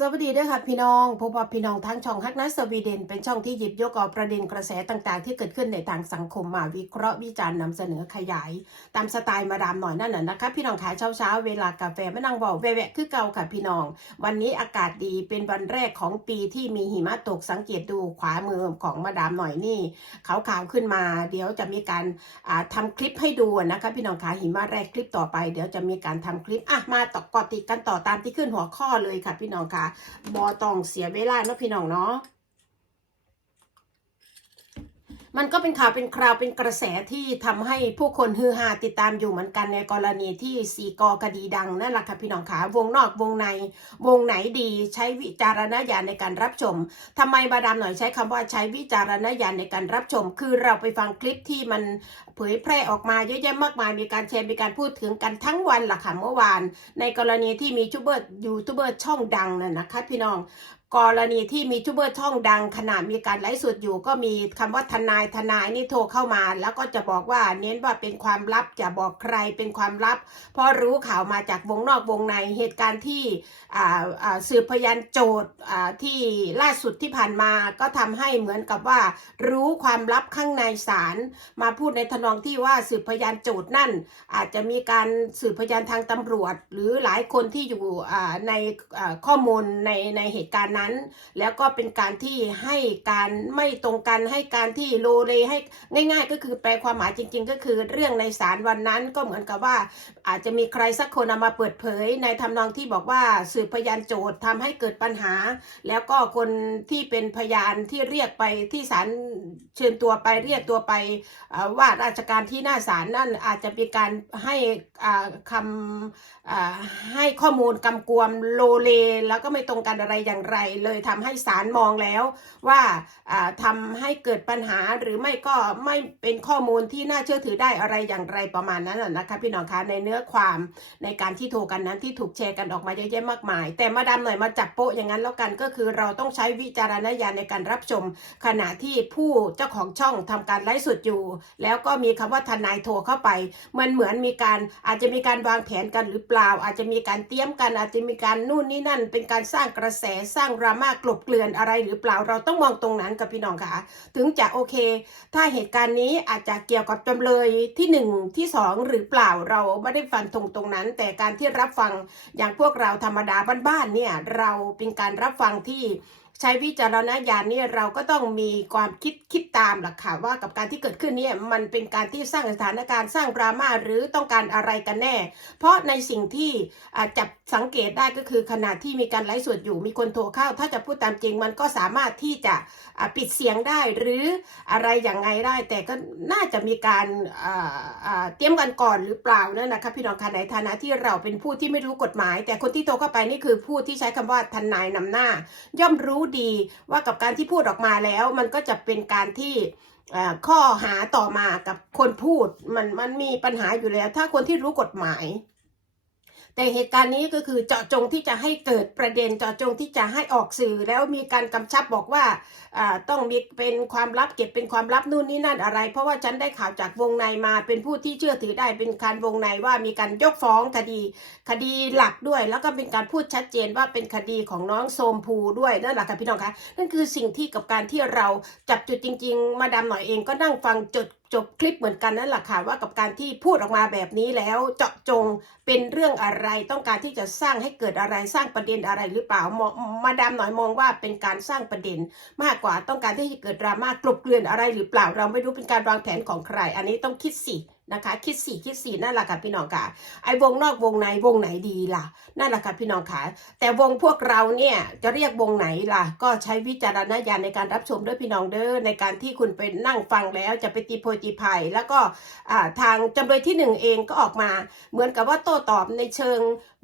สวัสดีด้วยค่ะพี่น้องพบว่าพี่น้องทั้งช่องฮักนัสสวีเดน เป็นช่องที่หยิบยกเอาประเด็นกระแสต่างๆ ที่เกิดขึ้นในทางสังคมมาวิเคราะห์วิจารณ์นำเสนอขยาย ตามสไตล์มาดามหน่อยนั่นน่ะนะคะ พี่น้องขายเช้าเช้าเวลากาแฟไม่นั่งบอกแวะๆคือเก่าค่ะพี่น้อง วันนี้อากาศดีเป็นวันแรกของปีที่มีหิมะตกสังเกตดูขวามือของมาดามหน่อยนี่ขาวๆขึ้นมา เดี๋ยวจะมีการอ่าทำคลิปให้ดูนะคะพี่น้องขาหิมะแรกคลิปต่อไป เดี๋ยวจะมีการทำคลิปอะมาต่อกติดกันต่อตามที่ขึ้นหัวข้อเลยค่ะพี่น้องค่ะบอต้องเสียเวลาเนาะพี่น้องเนาะ มันก็เป็นข่าวเป็นคราวเป็นกระแสที่ทำให้ผู้คนฮือฮาติดตามอยู่เหมือนกันในกรณีที่สีกอคดีดังนั่นแหละค่ะพี่น้องขาวงนอกวงในวงไหนดีใช้วิจารณญาณในการรับชมทำไมบาดามหน่อยใช้คำว่าใช้วิจารณญาณในการรับชม คือเราไปฟังคลิปที่มันเผยแพร่ออกมาเยอะแยะมากมายมีการแชร์มีการพูดถึงกันทั้งวันล่ะค่ะเมื่อวาน ในกรณีที่มียูทูบเบอร์ยูทูบเบอร์ช่องดังนั่นนะคะพี่น้อง กรณีที่มีทูบเบอร์ช่องดังขนาดมีการไลฟ์สดอยู่ ก็มีคำว่าทนายทนายนี่โทรเข้ามา แล้วก็จะบอกว่าเน้นว่าเป็นความลับจะบอกใครเป็นความลับ เพราะรู้ข่าวมาจากวงนอกวงในเหตุการณ์ที่อ่าอ่าสืบพยานโจทย์อ่าที่ล่าสุดที่ผ่านมาก็ทำให้เหมือนกับว่า รู้ความลับข้างในศาลมาพูดในทนองที่ว่าสืบพยานโจทย์นั่น อาจจะมีการสืบพยานทางตำรวจ หรือหลายคนที่อยู่อ่าในอ่าข้อมูลในในเหตุการณ์นั้น แล้วก็เป็นการที่ให้การไม่ตรงกันให้การที่โลเลให้ง่าย ๆ ก็คือแปลความหมายจริง ๆ ก็คือเรื่องในศาลวันนั้นก็เหมือนกับว่า อาจจะมีใครสักคนเอามาเปิดเผย ในทำนองที่บอกว่าสืบพยานโจทย์ทำให้เกิดปัญหา แล้วก็คนที่เป็นพยานที่เรียกไปที่ศาลเชิญตัวไปเรียกตัวไปอ่าว่าราชการที่หน้าศาลนั่นอาจจะมีการให้คำให้ข้อมูลกำกวมโลเลแล้วก็ไม่ตรงกันอะไรอย่างไรเลยทำให้ศาลมองแล้วว่าอ่าทำให้เกิดปัญหาหรือไม่ก็ไม่เป็นข้อมูลที่น่าเชื่อถือได้อะไรอย่างไรประมาณนั้นนะนะคะพี่น้องคะในเนื้อความในการที่โทรกันนั้นที่ถูกแชร์กันออกมาเยอะแยะมากมาย แต่มาดามหน่อยมาจับโปะอย่างนั้นแล้วกันก็คือเราต้องใช้วิจารณญาณในการรับชม ขณะที่ผู้เจ้าของช่องทำการไลฟ์สดอยู่ แล้วก็มีคำว่าทนายโทรเข้าไปมันเหมือนมีการอาจจะมีการวางแผนกันหรือเปล่า อาจจะมีการเตรียมกันอาจจะมีการนู่นนี่นั่น เป็นการสร้างกระแสสร้างดราม่ากลบเกลื่อนอะไรหรือเปล่าเราต้องมองตรงนั้นกับพี่น้องค่ะ ถึงจะโอเค ถ้าเหตุการณ์นี้อาจจะเกี่ยวกับจำเลยที่หนึ่งที่สองหรือเปล่าเราไม่ได้ฟันธงตรงนั้น แต่การที่รับฟังอย่างพวกเราธรรมดาบ้านๆเนี่ยเราเป็นการรับฟังที่ ใช้วิจารณญาณเนี่ยเราก็ต้องมีความคิดคิดตามหลักค่ะว่ากับการที่เกิดขึ้นเนี่ยมันเป็นการที่สร้างสถานการณ์สร้างดราม่าหรือต้องการอะไรกันแน่ เพราะในสิ่งที่จับสังเกตได้ก็คือขณะที่มีการไลฟ์สดอยู่มีคนโทรเข้า ถ้าจะพูดตามจริงมันก็สามารถที่จะปิดเสียงได้หรืออะไรอย่างไงได้ แต่ก็น่าจะมีการเตรียมกันก่อนหรือเปล่านั่นนะคะพี่น้องค่ะในฐานะที่เราเป็นผู้ที่ไม่รู้กฎหมาย แต่คนที่โทรเข้าไปนี่คือผู้ที่ใช้คำว่าทนายนำหน้า ย่อมรู้ดี ว่ากับการที่พูดออกมาแล้ว มันก็จะเป็นการที่ข้อหาต่อมากับคนพูดมันมันมีปัญหาอยู่แล้ว ถ้าคนที่รู้กฎหมาย แต่เหตุการณ์นี้ก็คือเจาะจงที่จะให้เกิดประเด็นเจาะจงที่จะให้ออกสื่อ แล้วมีการกำชับบอกว่าต้องมีเป็นความลับเก็บเป็นความลับนู่นนี่นั่นอะไร เพราะว่าฉันได้ข่าวจากวงในมาเป็นผู้ที่เชื่อถือได้เป็นการวงในว่ามีการยกฟ้องคดี คดีหลักด้วย แล้วก็เป็นการพูดชัดเจนว่าเป็นคดีของน้องโซมภูด้วยนั่นแหละค่ะพี่น้องคะนั่นคือสิ่งที่กับการที่เราจับจุดจริง ๆ มาดามหน่อยเองก็นั่งฟังจด จบคลิปเหมือนกันนั่นแหละค่ะว่ากับการที่พูดออกมาแบบนี้แล้วเจาะจงเป็นเรื่องอะไรต้องการที่จะสร้างให้เกิดอะไรสร้างประเด็นอะไรหรือเปล่ามองมาดามหน่อยมองว่าเป็นการสร้างประเด็น มากกว่าต้องการที่จะเกิดดราม่ากลบเกลื่อนอะไรหรือเปล่า เราไม่รู้เป็นการวางแผนของใคร อันนี้ต้องคิดสิ นะคะ คิดสี่คิดสี่นั่นแหละค่ะพี่น้องค่ะไอ้วงนอกวงในวงไหนดีล่ะ นั่นแหละค่ะพี่น้องค่ะแต่วงพวกเราเนี่ยจะเรียกวงไหนล่ะ ก็ใช้วิจารณญาณในการรับชมด้วยพี่น้องเด้อในการที่คุณไปนั่งฟังแล้วจะไปตีโพยตีไผ่แล้วก็ทางจำเลยที่หนึ่งเองก็ออกมา เหมือนกับว่าโต้ตอบในเชิง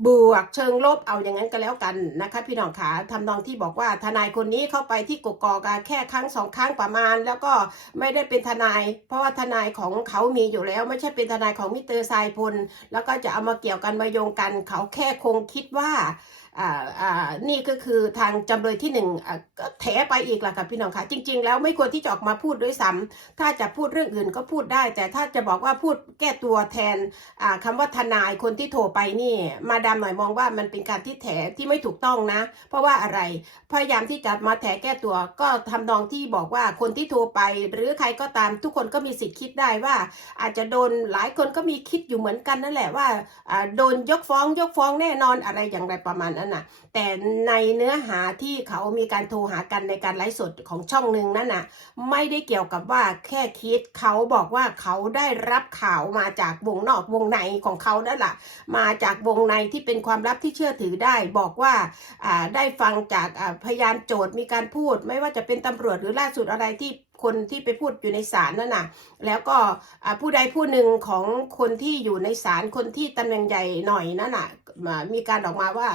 บวก เชิงลบเอาอย่างนั้นก็แล้วกันนะคะ พี่น้องขาทำนองที่บอกว่าทนายคนนี้เข้าไปที่กกอกแค่ครั้งสองครั้งประมาณ แล้วก็ไม่ได้เป็นทนาย เพราะว่าทนายของเขามีอยู่แล้วไม่ใช่เป็นทนายของมิเตอร์ทรายพล แล้วก็จะเอามาเกี่ยวกันมาโยงกัน เขาแค่คงคิดว่า อ่าอ่านี่ก็คือทางจำเลยที่หนึ่งอะก็แถไปอีกล่ะค่ะพี่น้องคะจริง ๆ แล้วไม่ควรที่จะออกมาพูดด้วยซ้ำถ้าจะพูดเรื่องอื่นก็พูดได้ แต่ถ้าจะบอกว่าพูดแก้ตัวแทนอ่าคำว่าทนายคนที่โทรไปนี่ มาดามหน่อยมองว่ามันเป็นการที่แถที่ไม่ถูกต้องนะ เพราะว่าอะไรพยายามที่จะมาแถแก้ตัวก็ทำนองที่บอกว่าคนที่โทรไป หรือใครก็ตามทุกคนก็มีสิทธิ์คิดได้ว่า อาจจะโดนหลายคนก็มีคิดอยู่เหมือนกันนั่นแหละว่าอ่าโดนยกฟ้องยกฟ้องแน่นอนอะไรอย่างไรประมาณนั้นน่ะ แต่ในเนื้อหาที่เขามีการโทรหากันในการไลฟ์สดของช่องหนึ่งนั่นน่ะ ไม่ได้เกี่ยวกับว่าแค่คิดเขาบอกว่าเขาได้รับข่าวมาจากวงนอกวงในของเขานั่นแหละมาจากวงในที่เป็นความลับที่เชื่อถือได้ บอกว่าอ่าได้ฟังจากพยานโจทย์มีการพูด ไม่ว่าจะเป็นตำรวจหรือล่าสุดอะไรที่คนที่ไปพูดอยู่ในศาลนั่นน่ะ แล้วก็ผู้ใดผู้หนึ่งของคนที่อยู่ในศาลคนที่ตำแหน่งใหญ่หน่อยนั่นน่ะ มีการออกมาว่า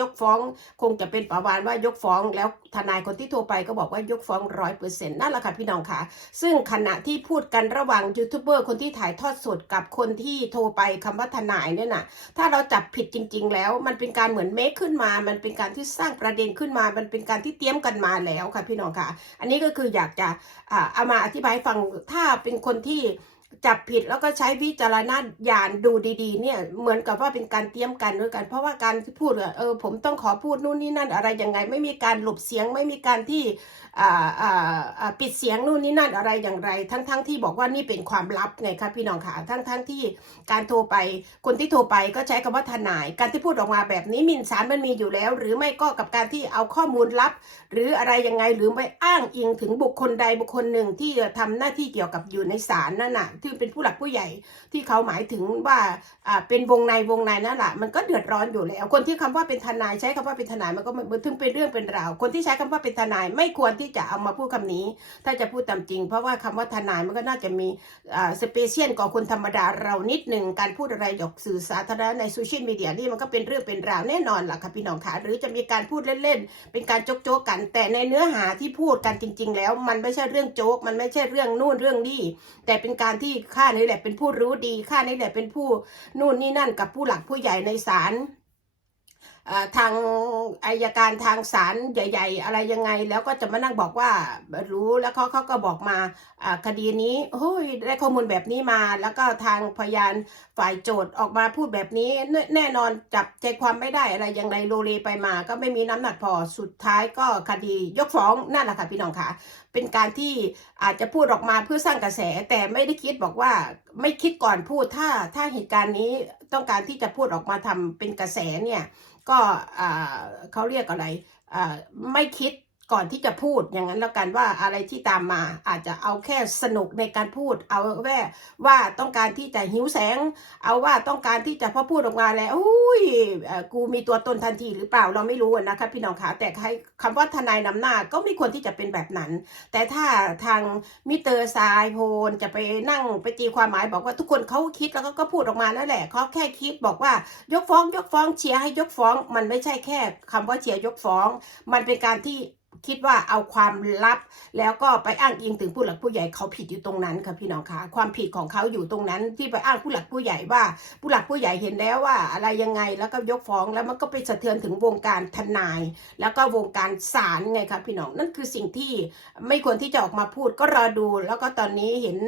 ยกฟ้องคงจะเป็นประมาณว่ายกฟ้อง แล้วทนายคนที่โทรไปก็บอกว่ายกฟ้องร้อยเปอร์เซ็นต์นั่นแหละค่ะพี่น้องค่ะ ซึ่งขณะที่พูดกันระหว่างยูทูบเบอร์คนที่ถ่ายทอดสดกับคนที่โทรไปคำว่าทนายเนี่ยน่ะถ้าเราจับผิดจริง ๆ แล้ว มันเป็นการเหมือนเมคขึ้นมา มันเป็นการที่สร้างประเด็นขึ้นมา มันเป็นการที่เตรียมกันมาแล้วค่ะพี่น้องค่ะ อันนี้ก็คืออยากจะเอามาอธิบายฟังถ้าเป็นคนที่ จับผิดแล้วก็ใช้วิจารณญาณดูดีๆ เนี่ยเหมือนกับว่าเป็นการเตรียมกันด้วยกัน เพราะว่าการพูดเออผมต้องขอพูดนู่นนี่นั่นอะไรยังไง ไม่มีการหลบเสียงไม่มีการที่อ่าอ่าอ่าปิดเสียงนู่นนี่นั่นอะไรอย่างไร ทั้งๆที่บอกว่านี่เป็นความลับไงคะพี่น้องค่ะทั้งๆที่การโทรไปคนที่โทรไปก็ใช้คำว่าทนาย การที่พูดออกมาแบบนี้มินสารมันมีอยู่แล้ว หรือไม่ก็กับการที่เอาข้อมูลลับ หรืออะไรยังไงหรือไปอ้างอิงถึงบุคคลใดบุคคลหนึ่งที่ทำหน้าที่เกี่ยวกับอยู่ในศาลนั่นน่ะที่เป็นผู้หลักผู้ใหญ่ที่เขาหมายถึงว่าอ่าเป็นวงในวงในนั่นแหละมันก็เดือดร้อนอยู่แล้วคนที่คำว่าเป็นทนายใช้คำว่าเป็นทนายมันก็มันถึงเป็นเรื่องเป็นราวคนที่ใช้คำว่าเป็นทนายไม่ควรที่จะเอามาพูดคำนี้ ถ้าจะพูดตามจริง เพราะว่าคำว่าทนายมันก็น่าจะมีอ่าสเปเชียลกว่าคนธรรมดาเรานิดหนึ่งการพูดอะไรหยอกสื่อสาธารณะในโซเชียลมีเดียนี่มันก็เป็นเรื่องเป็นราวแน่นอนล่ะค่ะพี่น้องค่ะหรือจะมีการพูดเล่นๆเป็นการโจ๊กๆกัน แต่ในเนื้อหาที่พูดกันจริง ๆ แล้ว มันไม่ใช่เรื่องโจ๊กมันไม่ใช่เรื่องนู่นเรื่องนี่แต่เป็นการที่ข้านี่แหละเป็นผู้รู้ดีข้านี่แหละเป็นผู้นู่นนี่นั่นกับผู้หลักผู้ใหญ่ในศาล ทางอายการทางศาลใหญ่ ๆ อะไรยังไง แล้วก็จะมานั่งบอกว่ารู้แล้วเขาเขาก็บอกมาคดีนี้โอ้ยได้ข้อมูลแบบนี้มา แล้วก็ทางพยานฝ่ายโจทย์ออกมาพูดแบบนี้แน่แน่นอนจับใจความไม่ได้อะไรยังไงโลเลไปมา ก็ไม่มีน้ำหนักพอสุดท้ายก็คดียกฟ้องนั่นแหละค่ะพี่น้องค่ะ เป็นการที่อาจจะพูดออกมาเพื่อสร้างกระแสแต่ไม่ได้คิดบอกว่าไม่คิดก่อนพูดถ้าถ้าเหตุการณ์นี้ต้องการที่จะพูดออกมาทำเป็นกระแสเนี่ย ก็เขาเรียกอะไรอ่าไม่คิด ก่อนที่จะพูดอย่างนั้นแล้วกันว่าอะไรที่ตามมาอาจจะเอาแค่สนุกในการพูด เอาแค่ว่าต้องการที่จะหิวแสง เอาว่าต้องการที่จะพอพูดออกมาแล้วอุ้ยกูมีตัวตนทันทีหรือเปล่าเราไม่รู้นะคะพี่น้องคะแต่ใครคำว่าทนายนำหน้าก็ไม่ควรที่จะเป็นแบบนั้น แต่ถ้าทางมิเตอร์ซายโพลจะไปนั่งไปตีความหมายบอกว่าทุกคนเขาคิดแล้วก็พูดออกมานั่นแหละเขาแค่คิดบอกว่ายกฟ้องยกฟ้องเชียร์ให้ยกฟ้อง มันไม่ใช่แค่คำว่าเชียร์ยกฟ้อง มันเป็นการที่ คิดว่าเอาความลับ แล้วก็ไปอ้างอิงถึงผู้หลักผู้ใหญ่เขาผิดอยู่ตรงนั้นค่ะพี่น้องคะความผิดของเขาอยู่ตรงนั้น ที่ไปอ้างผู้หลักผู้ใหญ่ว่า ผู้หลักผู้ใหญ่เห็นแล้วว่า อะไรยังไงแล้วก็ยกฟ้องแล้วมันก็ไปสะเทือนถึงวงการทนาย แล้วก็วงการศาลไงครับพี่น้องนั่นคือสิ่งที่ไม่ควรที่จะออกมาพูดก็รอดู แล้วก็ตอนนี้เห็น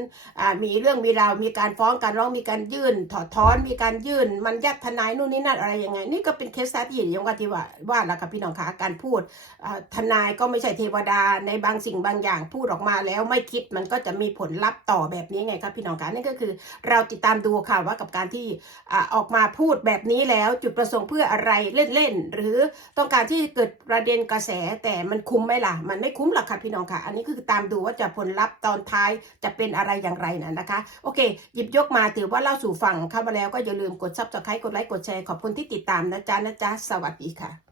มีเรื่องมีราวมีการฟ้องการร้องมีการยื่น ถอดถอนมีการยื่น มันยัดทนายนู่นนี่นั่นอะไรยังไง นี่ก็เป็นเคสสตัดดี้ย่างว่าที่ว่าว่าแล้วครับพี่น้องคะการพูดทนายก็ก็ไม่ใช่เทวดาในบางสิ่งบางอย่างพูดออกมาแล้วไม่คิดมันก็จะมีผลลัพธ์ต่อแบบนี้ไงครับพี่น้องคะนั่นก็คือเราติดตามดูค่ะว่ากับการที่อออกมาพูดแบบนี้แล้วจุดประสงค์เพื่ออะไรเล่นๆหรือต้องการที่เกิดประเด็นกระแสแต่มันคุ้มไหมล่ะ มันไม่คุ้มหรอกค่ะพี่น้องค่ะ อันนี้คือตามดูว่าจะผลลัพธ์ตอนท้ายจะเป็นอะไรอย่างไรนะนะคะ โอเค หยิบยกมาถือว่าเล่าสู่ฟังเข้ามาแล้วก็อย่าลืมกดซับสไครต์กดไลค์กดแชร์ขอบคุณที่ติดตามนะจ๊ะนะจ๊ะสวัสดีค่ะ